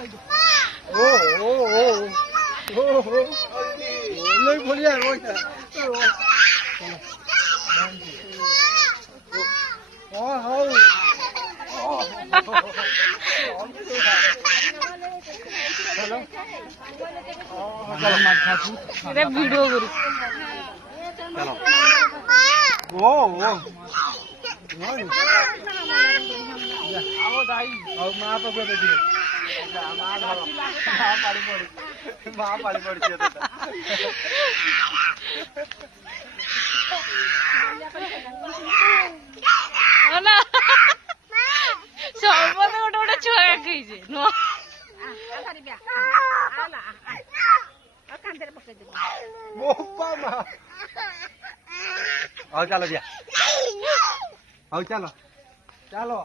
ओ ओ ओ ओ नहीं बोलिए वो वीडियो करू चलो वो आओ दाई और मां पे बैठिए मां पाली पड़ी ना सबने गोटे गोटे छुआ खाइছে आओ चलो भैया आओ चलो चलो